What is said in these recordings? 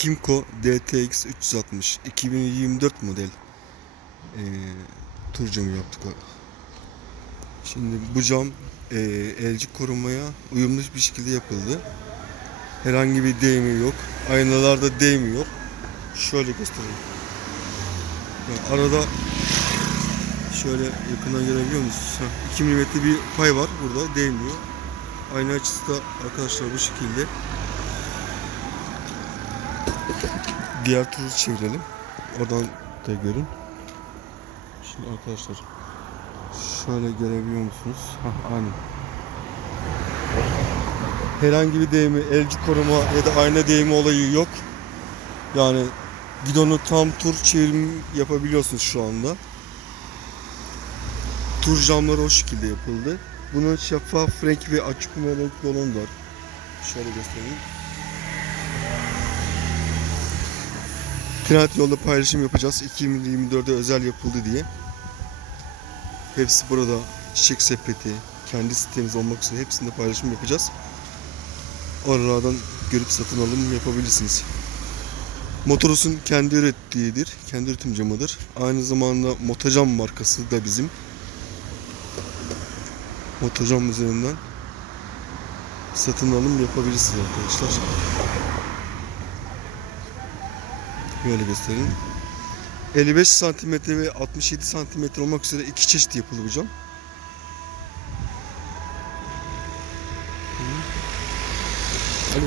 Kimco DTX 360 2024 model e, tur camı yaptık. Şimdi bu cam e, elcik korumaya uyumlu bir şekilde yapıldı. Herhangi bir değimi yok. Aynalarda değmiyor. Şöyle göstereyim. Yani arada şöyle yakından görebiliyor musunuz? Heh, 2 mm bir pay var burada değmiyor. Ayna açısı da arkadaşlar bu şekilde. Diğer turu çevirelim. Oradan da görün. Şimdi arkadaşlar şöyle görebiliyor musunuz? Hah, aynen. Herhangi bir değimi, elci koruma ya da ayna değimi olayı yok. Yani gidonu tam tur çevirim yapabiliyorsunuz şu anda. Tur camları o şekilde yapıldı. Bunun şeffaf renk ve açık olanı da var. Şöyle göstereyim. Trend yolda paylaşım yapacağız. 2024'de özel yapıldı diye. Hepsi burada. Çiçek sepeti, kendi sitemiz olmak üzere hepsinde paylaşım yapacağız. Oralardan görüp satın alım yapabilirsiniz. Motoros'un kendi ürettiğidir. Kendi üretim camıdır. Aynı zamanda Motocam markası da bizim. Motocam üzerinden satın alım yapabilirsiniz arkadaşlar. Böyle göstereyim. 55 santimetre ve 67 santimetre olmak üzere iki çeşit yapılı bu cam. Alo.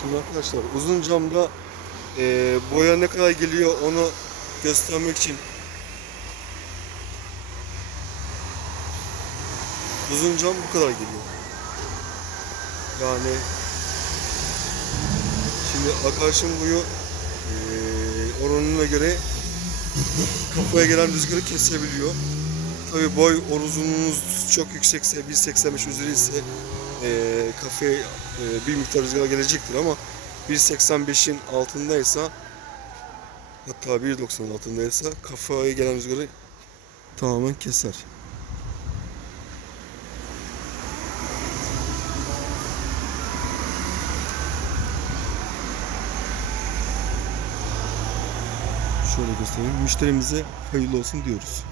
Şimdi arkadaşlar uzun camda eee boya ne kadar geliyor onu göstermek için uzun cam bu kadar geliyor. Yani şimdi arkadaşım boyu eee oranına göre kafaya gelen rüzgarı kesebiliyor. Tabi boy uzunluğunuz çok yüksekse 1.85 üzeri ise eee kafaya eee, bir miktar rüzgar gelecektir ama 1.85'in altındaysa hatta 1.90'ın altındaysa kafaya gelen rüzgarı tamamen keser. Şöyle göstereyim. Müşterimize hayırlı olsun diyoruz.